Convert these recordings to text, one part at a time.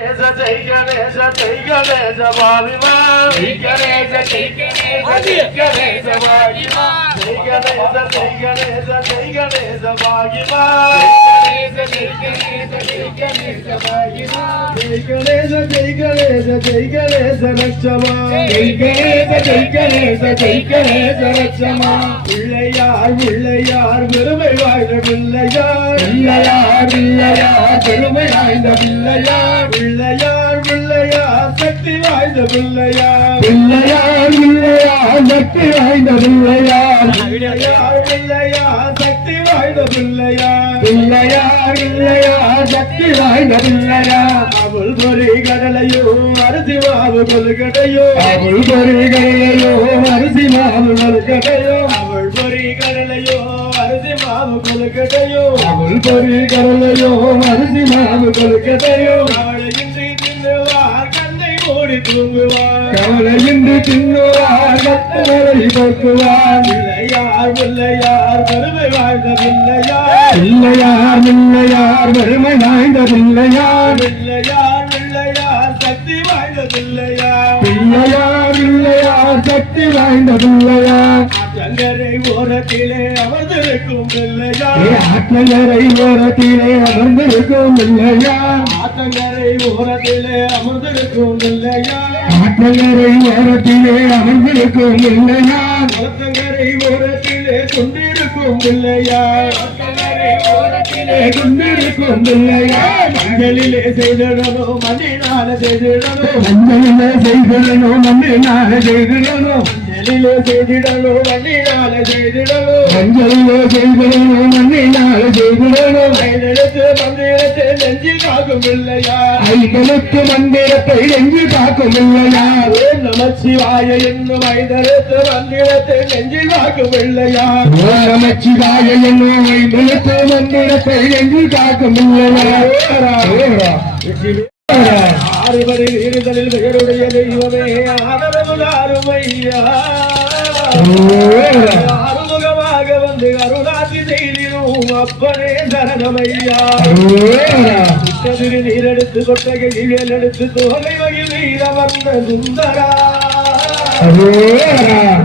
Jai Ganesha, Jai Ganesha, Bhavima. Jai Ganesha, Jai Ganesha, Jai Ganesha, Bhavima. Jai Ganesha, Jai Ganesha, Jai Ganesha, Bhavima. Jai Ganesha, Jai Ganesha, Bhavima. Jai Ganesha, Jai Ganesha, Jai Ganesha, Lakshma. Jai Ganesha, Jai Ganesha, Jai Ganesha, Lakshma. Villayar, Villayar, Virumai vaayna Villayar. Villayar, Villayar, Virumai vaayna Villayar. Villayar, Villayar, Sakti vaayna Villayar. Villayar, Villayar, Sakti vaayna Villayar. Villayar, Villayar, Sakti vaayna Villayar. Villayar, Villayar, Sakti vaayna Villayar. Avul pori kadalayo, arsi maavu kolkadayo. Avul pori kadalayo, arsi maavu kolkadayo. Avul pori kadalayo, arsi maavu kolkadayo. Avul pori kadalayo, arsi maavu kolkadayo. கவலையின்றி தின்னுவார் கண்ணை மூடி தூங்குவார். கவலையின்றி தின்னுவார் கத்தவரை போக்குவார். பிள்ளையார் பிள்ளையார் பெருமை வாழ்ந்த பிள்ளையார். பிள்ளையார் பிள்ளையார் பெருமை வாய்ந்த பிள்ளையார். பிள்ளையார் பிள்ளையார் சக்தி வாய்ந்த பிள்ளையார். பிள்ளையார் பிள்ளையார் சக்தி வாய்ந்த பிள்ளையார். ஆற்றங்கரை ஓரத்திலே அமர்ந்திருக்கும் பிள்ளையார். ஆற்றங்கரை ஓரத்திலே அமர்ந்திருக்கும் பிள்ளையார். ஆற்றங்கரை ஓரத்திலே அமர்ந்திருக்கும் பிள்ளையார். ஆற்றங்கரை ஓரத்திலே அமர்ந்திருக்கும் பிள்ளையார். ஆற்றங்கரை ஓரத்திலே கொண்டிருக்கும் பிள்ளையார். ஆற்றங்கரை ஓரத்திலே கொண்டிருக்கும் பிள்ளையார். மஞ்சளிலே செய்திடனோ மண்ணினால செய்திடனோ. மஞ்சளிலே செய்திடனோ மண்ணினால செய்திடனோ. மஞ்சளிலே செய்திடனோ மண்ணினால செய்திடனோ. மஞ்சளிலே செய்திடனோ மண்ணினால செய்திடனோ. ஐந்தெழுத்து மந்திரத்தை நெஞ்சில் காக்கும் பிள்ளையார். ஐந்தெழுத்து மந்திரத்தை நெஞ்சில் காக்கும் பிள்ளையார். ஓம் நமச்சிவாய என்னும் ஐந்தெழுத்து மந்திரத்தை நெஞ்சில் காக்கும் பிள்ளையார். ஓம் நமச்சிவாய என்னும் ஐந்தெழுத்து மந்திரத்தை நெஞ்சில் காக்கும் பிள்ளையார். ஆறுபடி வீடுகளில் பெயருடைய தெய்வமே ஆதரவு அருமையா. ஆறுமுகமாக வந்து அருளாட்சி செய்திடும் அப்பனே சரணமையா. நீரெடுத்து கொட்டகையில் எடுத்து தோகை வகில் வீர வந்த சுந்தரா.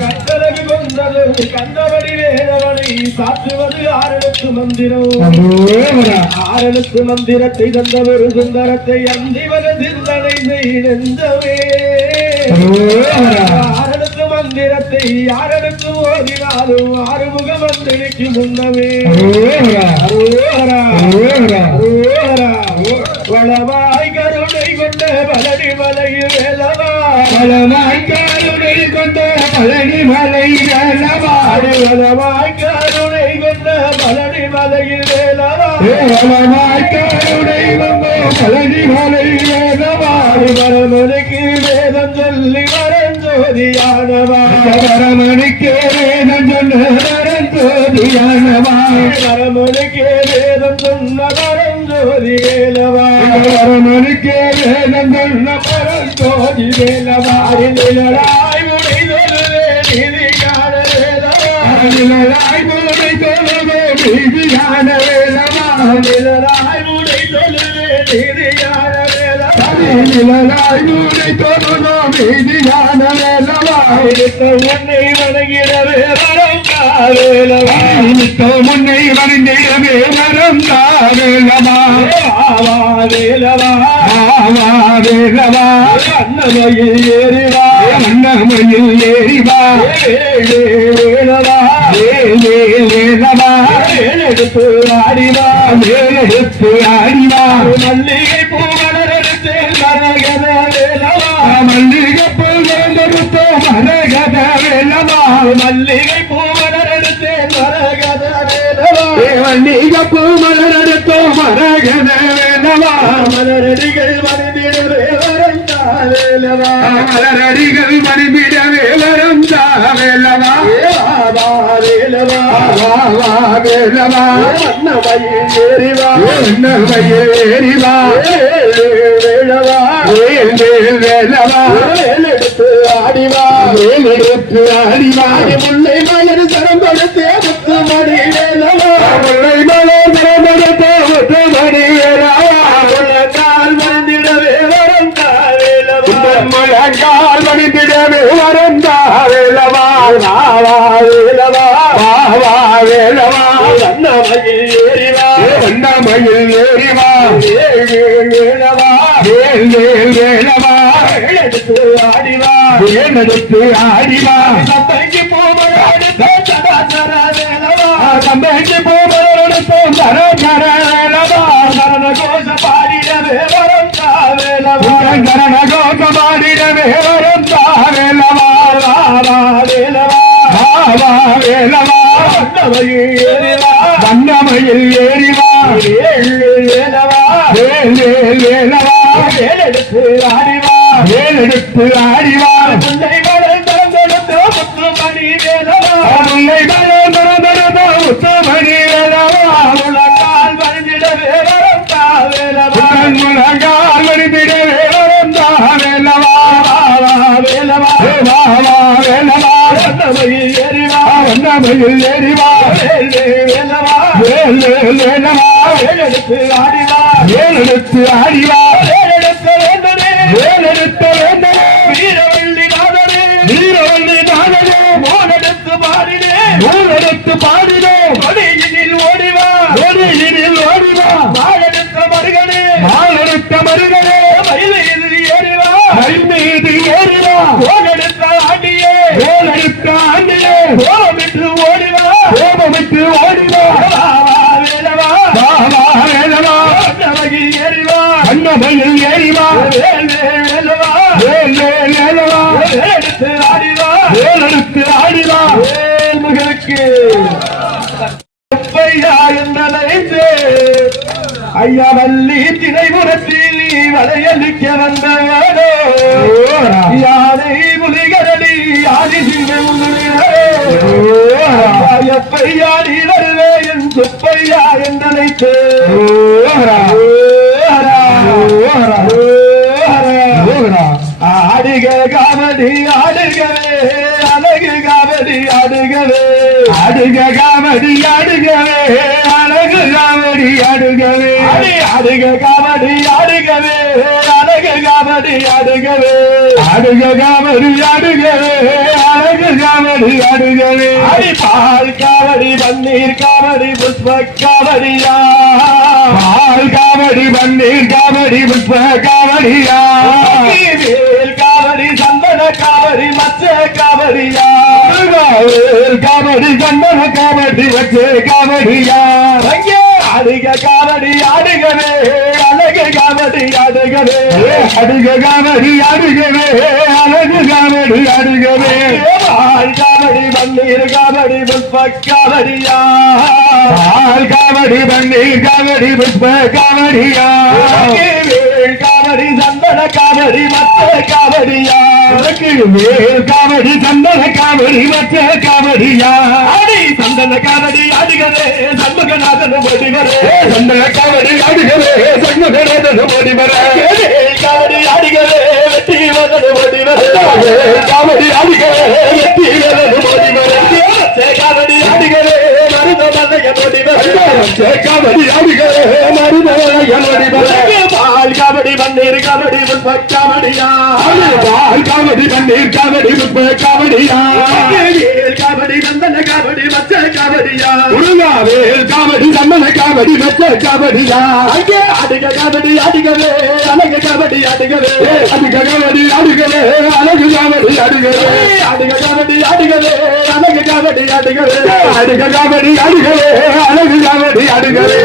கட்டழகு கொண்டது கண்டபடி வேதவனை சாற்றுவது ஆறெழுத்து மந்திரம். ஆறெழுத்து மந்திரத்தை தந்தவர் சுந்தரத்தை அந்திவர சிந்தனை செய்தவே. ஆறெழுத்து மந்திரத்தை யாரெடுத்து ஓதினாலும் ஆறுமுக மந்திரிக்கு முன்னவே. வளவாய் கருணை கொண்ட பழனி மலை வேலவா. வளவாய் கருணை கொண்ட பழனி மலை வேலவா. வளவாய் கருணை கொண்ட பழனி மலையில் வேலவா. வளவாய் கருணை கொண்ட பழனி மலை வேலவா. வரமணிக்கு வேதம் சொல்லி வரஞ்சோதியானவா. வரமணிக்கு வேதம் சொல்ல வரஞ்சோதியானவா. வரமணிக்கு வேதம் சொன்ன வரஞ்சோதி வேலவா. வரமணிக்கு வேதம் சொன்ன வரஞ்சோதி வேலவா. நிழலாய் முனை தொழுவே நீதியான வேலவா. நிழலாய் முனை தொழுவே நீதியான வேலவா. நிழலாய் முனை தொழுவே நீதியான வேலவா. நிழலாய் முனை தொழுவோ நீதியான வேலவா. உன்னை வணங்கிடவே வரம் தாவேலவா. முன்னை வணங்கிடவே வரம் தாவேலவா. ஆவா வேலவா ஆவா வேலவா. அன்னமையில் ஏறிவா அன்னமையில் ஏறிவா. வேலவா வேலவா. வேலெடுத்து ஆடிவா வேலெடுத்து ஆடிவா. மல்லிகை பூ மலரெடுத்து மரகத வேலவா. மல்லிகை பூ மலரெடுத்து மரகத வேலவா. மல்லிகை பூ மலரெடுத்து மரகத வேலவா. மல்லிகை பூ மலரெடுத்து மரகத வேலவா. மலரடிகள் மணிபிடவே வரம் தாவேலவா. மலரடிகள் மணிபிடவே வரம் தாவேலவா. வேலவா வேலவா. அன்னமையில் ஏறிவா அன்னமையில் ஏறிவா. வேலவா வேலவா. வேலெடுத்து ஆடிவா வேலெடுத்து ஆடிவா. முல்லை மலர் சரம் கொடுத்தே முத்து மணி வேலவா. முல்லை மலர் சரம் கொடுத்தே முத்து மணி வேலவா. கால் மறந்திடவே முழங்கால் மணிந்திடவே வரந்தா வேலவா வாவா வேலவா வாவா வேலவா வண்ணமயில் ஏறிவா வண்ணமயில் ஏறிவா வேலவா வேல் வேல் வேலவா எடுத்து ஆடிவா எடுத்து ஆடிவா தம்பைக்கு போமராடு சதாசர வேலவா தம்பைக்கு போமராடு சதாசர வேலவா சரண கோஷ பாடிடவே வரந்தா வேலவா சரண கோஷ பாடிடவே வரந்தா வேலவா வாவா வேலவா வாவா வேலவா வண்ணமயில் ஏறிவா வண்ணமயில் ஏறிவா வேலவா வேல் வேல் வேலவா வேலெடுத்து ஆடிவா வேலெடுத்து ஆடிவா முல்லை மலர் தரந்தெடுத்து முத்துமணி வேலவா முல்லை மலர் தரந்தெடுத்து முத்துமணி வேலவா முழங்கால் வழிந்திடவே வரந்தா வேலவா முழங்கால் வழிந்திடவே வரந்தா வேலவா வாவா வேலவா வாவா வேலவா வண்ணமயில் ஏறிவா வண்ணமயில் ஏறிவா வேலவா வேல் வேலவா வேலெடுத்து ஆடிவா வேலெடுத்து ஆடிவா வேலெடுத்த வேந்தனே வேலெடுத்த வேந்தனே வீரவள்ளி நாதனே வீரவள்ளி நாதனே மோனெடுத்து பாடினே மோனெடுத்து பாடினே கொடியினில் ஓடிவா கொடியினில் ஓடிவா மாலெடுத்த மருகனே மாலெடுத்த மருகனே மயில் மீது ஏறிவா மயில் மீது ஏறிவா கோலெடுத்த ஆண்டியே கோலெடுத்த ஆண்டியே கோபமிட்டு ஓடிவா கோபமிட்டு ஓடிவா வேலவா வாவா வேலவா வண்ணமயில் ஏறிவா வண்ணமயில் ஏறிவா வேலவா வேலவா வேலெடுத்து ஆடிவா வேலெடுத்து ஆடிவா வேல்முகனுக்கு ஐயா என்றழைத்து ஐயா வள்ளி திரைபுரத்தில் நீ வளையலிக்க வந்தவனோ யானை புலிகரடி ஆதி சிங்கம் எப்பையா நீ வருவே என் சுப்பையா என்றழைத்து ஆடுக காவடி ஆடுகவே அழகு காவடி ஆடுகவே ஆடுக காவடி ஆடுகவே அழகு காவடி ஆடுகவே ஆடுக காவடி ஆடுகவே அழகு காவடி ஆடுகவே ஆடுக காவடி ஆடுகவே அழகு காவடி ஆடுகவே பால் காவடி பன்னீர் காவடி புஷ்ப காவடியா பால் காவடி பன்னீர் காவடி புஷ்ப காவடியா வேல் காவடி சந்தன காவடி மச்ச காவடியா வேல் காவடி சந்தன காவடி மச்ச காவடியா அடிக காவடி ஆடுகவே அழகு காவடி ஆடுகவே அடிக காவடி ஆடுகவே அழகு காவடி ஆடுகவே பால் காவடி பன்னீர் காவடி புஷ்ப காவடியா பால் காவடி பன்னீர் காவடி புஷ்ப காவடியா வேல் காவடி சந்தன காவடி மச்ச காவடியா வேல் காவடி சந்தன காவடி மச்ச காவடியா அடி சந்தன காவடி ஆடுகவே சண்முகநாதன் ஓடிவரே சந்தன காவடி ஆடுகவே சண்முகநாதன் ஓடிவரே காவடி ஆடுகவே வெற்றி மகன் ஓடிவரே காவடி ஆடுகவே வெற்றி மகன் ஓடிவரே காவடி ஆடுகவே மருத மலையன் ஓடிவரே காவடி ஆடுகவே மருத மலையன் ஓடிவரே பால் காவடி பன்னீர் காவடி புஷ்ப காவடியா பால் காவடி பன்னீர் காவடி புஷ்ப காவடியா வேல் காவடி சந்தன காவடி மச்ச காவடியா முருகா வேல் காவடி சந்தன காவடி மச்ச காவடியா அங்கே அடிக காவடி ஆடுகவே அழகு காவடி ஆடுகவே அடிக காவடி ஆடுகவே அழகு காவடி ஆடுகவே அடிக காவடி ஆடுகவே அழகு காவடி ஆடுகவே அடிக காவடி ஆடுகவே அழகு காவடி ஆடுகவே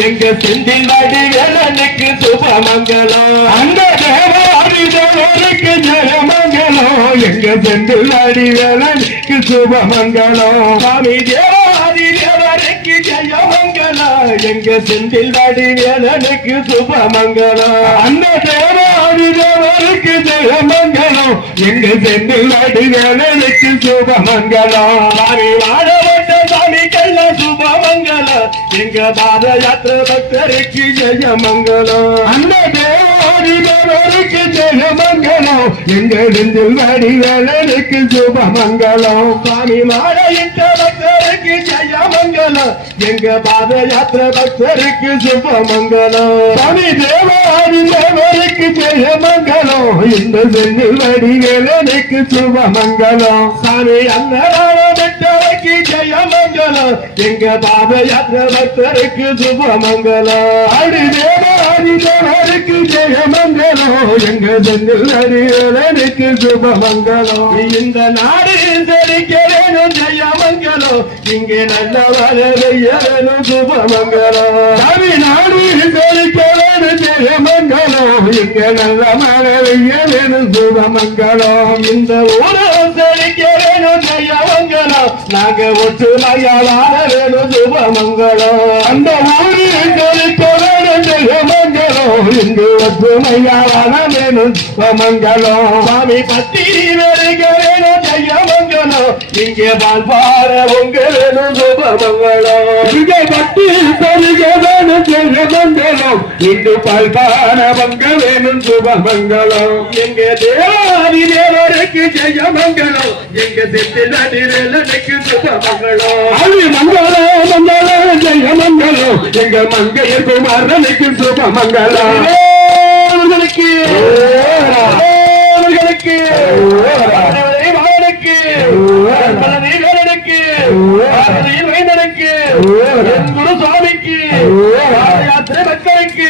எங்க செந்தில் வாடி வேலனுக்கு சுபமங்கலம் அந்த தேவாதி தேவனுக்கு ஜெயமங்கலம் எங்க செந்தில் வாடி வேலனுக்கு சுபமங்கலம் சுவாமி தேவாதி தேவனுக்கு ஜெயமங்கலம் எங்க செந்தில் வாடி வேலனுக்கு சுபமங்கலம் அந்த தேவாதி தேவனுக்கு ஜெயமங்கலம் எங்க செந்தில் வாடி வேலனுக்கு சுபமங்கலம் சாமி வாழவட்ட சாமிக்கெல்லாம் சுபமங்கலம் எங்க பாத யாத்திர பக்தருக்கு ஜெயமங்கலம் அந்த தேவாதி தேவருக்கு ஜெயமங்கலம் எங்க நெஞ்சில் வாடி வேலனுக்கு சுபமங்கலம் சுவாமி மாலையிட்ட பக்தருக்கு ஜெயமங்கலம் எங்க பாத யாத்திர பக்தருக்கு சுபமங்கலம் சுவாமி தேவாதி தேவருக்கு ஜெயமங்கலம் இந்த செந்தில் வடிவேலனுக்கு சுபமங்கலம் சாமி அன்னதானம் பெற்றவருக்கு ஜெயமங்கலம் எங்க பாத யாத்திரை பக்தருக்கு சுபமங்கலம் ஆடிதேவாதிதேவருக்கு ஜெயமங்கலம் எங்க செந்தில் வடிவேலனுக்கு சுபமங்கலம் இந்த நாடு செழிக்க வேணும் ஜெயமங்கலம் இங்கே நல்ல வரவையனும் சுபமங்கலம் தமிழ்நாடு செழிக்க வேணும் ஜெயமங்கலம் இங்க நல்ல மழை சுபமங்கலம் இந்த ஊரம் செழிக்க வேணும் ஜெயமங்கலம் நாங்க ஒற்றுமையா வாழ வேணும் சுபமங்கலம் அந்த ஊரு செழிக்க வேணும் ஜெயமங்கலம் இங்கு ஒற்றுமையா வாழ வேணும் சுபமங்கலம் சுவாமி பத்தி வெறுக்க வேணும் ஜெயமங்கலம் இங்கே வாழ்வார உங்க வேணும் சுபமங்கலம் இங்கே பட்டி பெருக வேணும் ஜெயமங்கலம் இங்கு பல்பான வங்க வேணும் சுபமங்கலம் எங்க தேவாதி தேவருக்கு ஜெயமங்கலம் எங்க செந்தில் வடிவேலனுக்கு சுபமங்கலம் அது மங்களம் மங்களம் ஜெயமங்கலம் எங்க மங்கையர் குமாரனுக்கு சுபமங்கலம் அவர்களுக்கு அவர்களுக்கு மகனுக்கு வீரனுக்கு வேந்தனுக்கு குரு சுவாமிக்கு யாத்திரை மக்களுக்கு